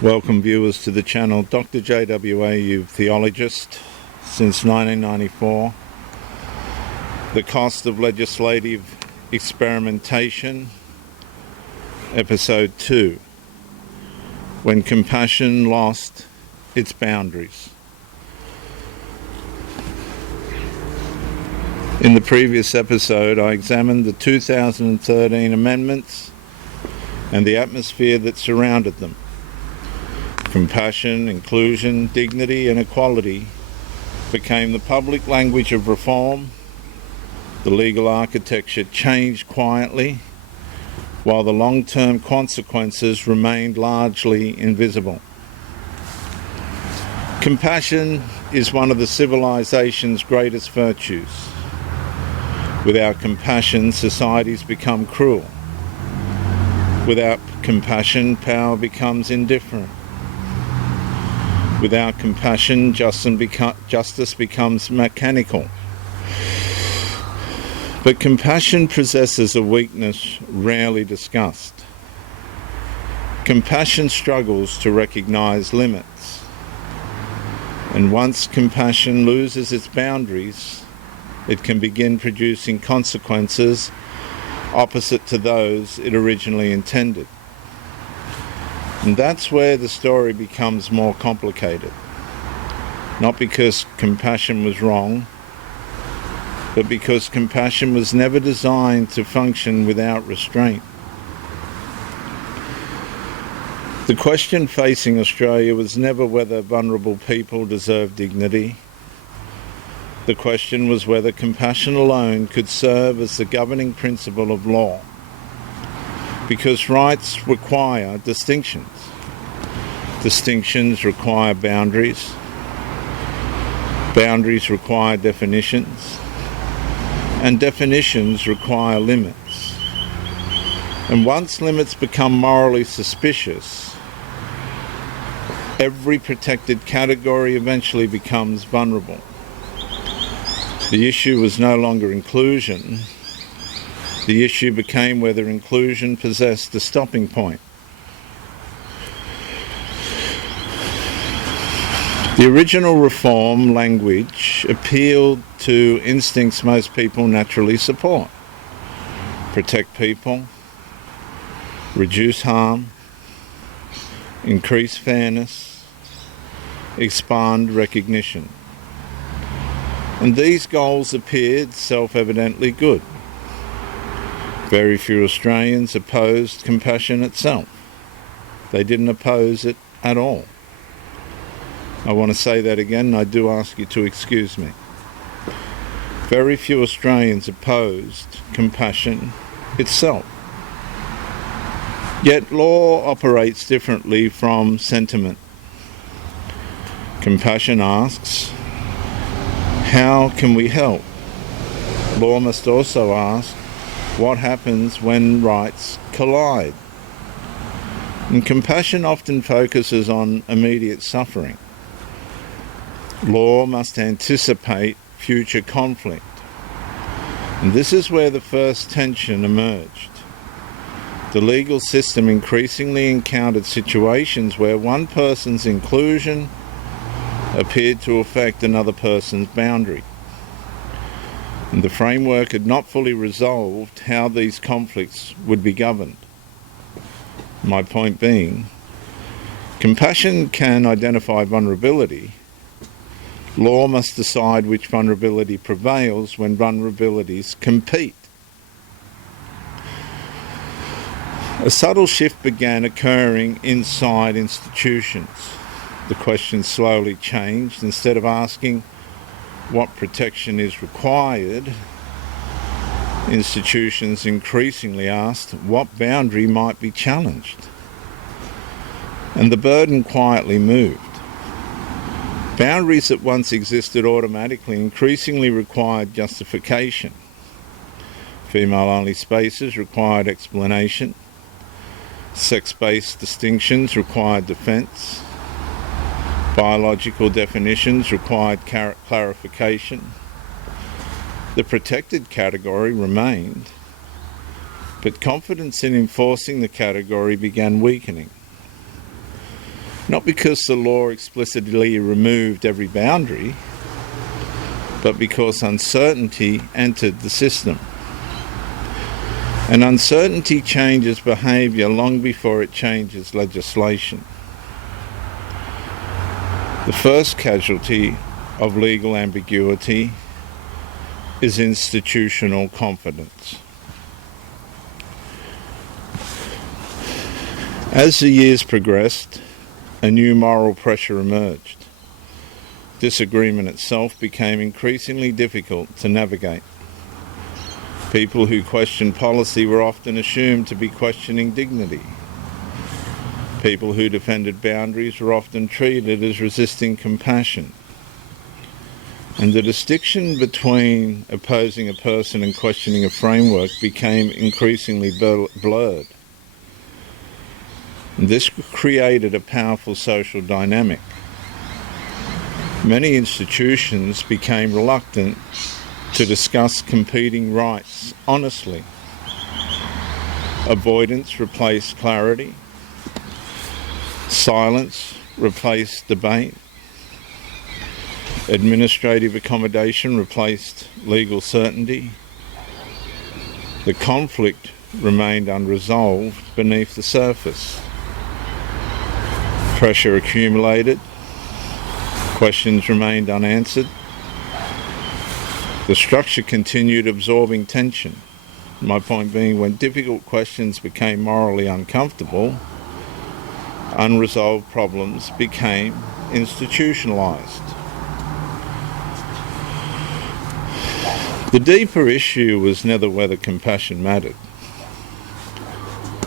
Welcome viewers to the channel. Dr. J.W. Ayoub, Theologist, since 1994. The Cost of Legislative Experimentation, Episode 2, When Compassion Lost Its Boundaries. In the previous episode, I examined the 2013 amendments and the atmosphere that surrounded them. Compassion, inclusion, dignity and equality became the public language of reform. The legal architecture changed quietly, while the long-term consequences remained largely invisible. Compassion is one of the civilization's greatest virtues. Without compassion, societies become cruel. Without compassion, power becomes indifferent. Without compassion, justice becomes mechanical. But compassion possesses a weakness rarely discussed. Compassion struggles to recognize limits. And once compassion loses its boundaries, it can begin producing consequences opposite to those it originally intended. And that's where the story becomes more complicated. Not because compassion was wrong, but because compassion was never designed to function without restraint. The question facing Australia was never whether vulnerable people deserve dignity. The question was whether compassion alone could serve as the governing principle of law. Because rights require distinctions. Distinctions require boundaries. Boundaries require definitions. And definitions require limits. And once limits become morally suspicious, every protected category eventually becomes vulnerable. The issue was no longer inclusion. The issue became whether inclusion possessed a stopping point. The original reform language appealed to instincts most people naturally support. Protect people, reduce harm, increase fairness, expand recognition. And these goals appeared self-evidently good. Very few Australians opposed compassion itself. They didn't oppose it at all. I want to say that again, and I do ask you to excuse me. Very few Australians opposed compassion itself. Yet law operates differently from sentiment. Compassion asks, how can we help? Law must also ask, what happens when rights collide? And compassion often focuses on immediate suffering. Law must anticipate future conflict. And this is where the first tension emerged. The legal system increasingly encountered situations where one person's inclusion appeared to affect another person's boundary. And the framework had not fully resolved how these conflicts would be governed. My point being, compassion can identify vulnerability. Law must decide which vulnerability prevails when vulnerabilities compete. A subtle shift began occurring inside institutions. The question slowly changed. Instead of asking what protection is required, institutions increasingly asked what boundary might be challenged. And the burden quietly moved. Boundaries that once existed automatically increasingly required justification. Female-only spaces required explanation. Sex-based distinctions required defence. Biological definitions required clarification. The protected category remained, but confidence in enforcing the category began weakening. not because the law explicitly removed every boundary, but because uncertainty entered the system. And uncertainty changes behaviour long before it changes legislation. The first casualty of legal ambiguity is institutional confidence. As the years progressed, a new moral pressure emerged. Disagreement itself became increasingly difficult to navigate. People who questioned policy were often assumed to be questioning dignity. People who defended boundaries were often treated as resisting compassion. And the distinction between opposing a person and questioning a framework became increasingly blurred. And this created a powerful social dynamic. Many institutions became reluctant to discuss competing rights honestly. Avoidance replaced clarity. Silence replaced debate. Administrative accommodation replaced legal certainty. The conflict remained unresolved beneath the surface. Pressure accumulated. Questions remained unanswered. The structure continued absorbing tension. My point being, when difficult questions became morally uncomfortable, unresolved problems became institutionalized. The deeper issue was never whether compassion mattered.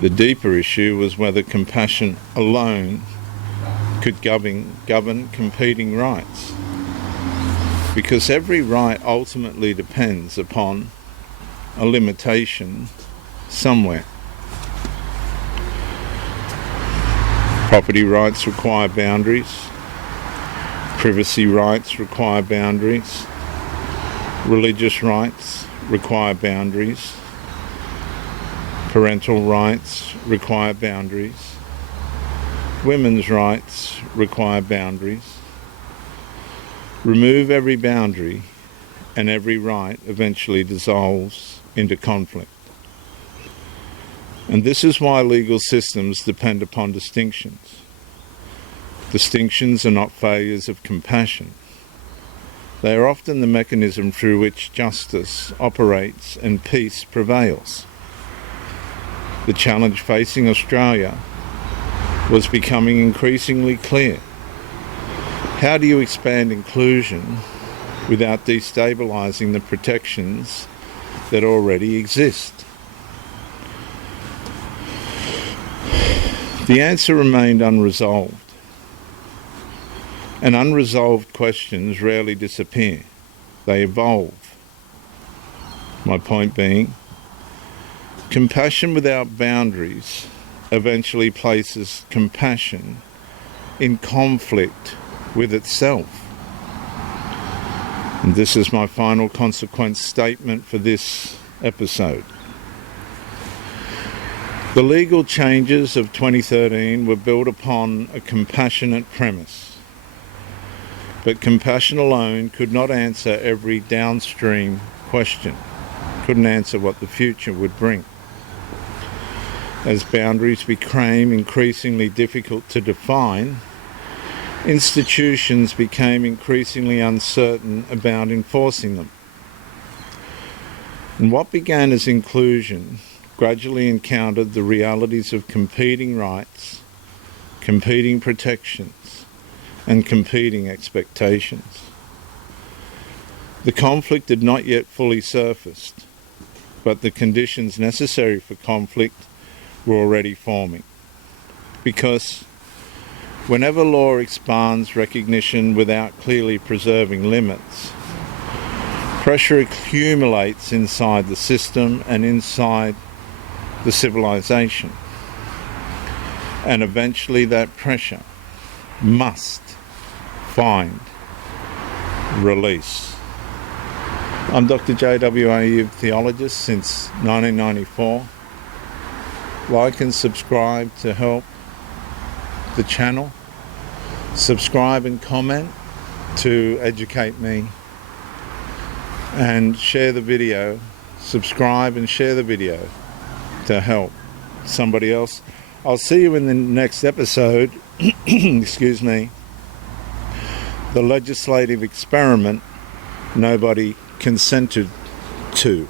The deeper issue was whether compassion alone could govern competing rights. Because every right ultimately depends upon a limitation somewhere. Property rights require boundaries. Privacy rights require boundaries. Religious rights require boundaries. Parental rights require boundaries. Women's rights require boundaries. Remove every boundary and every right eventually dissolves into conflict. And this is why legal systems depend upon distinctions. Distinctions are not failures of compassion. They are often the mechanism through which justice operates and peace prevails. The challenge facing Australia was becoming increasingly clear. How do you expand inclusion without destabilising the protections that already exist? The answer remained unresolved. And unresolved questions rarely disappear. They evolve. My point being, compassion without boundaries eventually places compassion in conflict with itself. And this is my final consequence statement for this episode. The legal changes of 2013 were built upon a compassionate premise. But compassion alone could not answer every downstream question, couldn't answer what the future would bring. As boundaries became increasingly difficult to define, institutions became increasingly uncertain about enforcing them. And what began as inclusion gradually encountered the realities of competing rights, competing protections, and competing expectations. The conflict had not yet fully surfaced, but the conditions necessary for conflict were already forming. Because whenever law expands recognition without clearly preserving limits, pressure accumulates inside the system and inside the civilization. And eventually that pressure must find release. I'm Dr. J.W. Ayoub, Theologist since 1994. Like and subscribe to help the channel Subscribe and comment to educate me, and share the video. Subscribe and share the video to help somebody else. I'll see you in the next episode. Excuse me. The legislative experiment nobody consented to.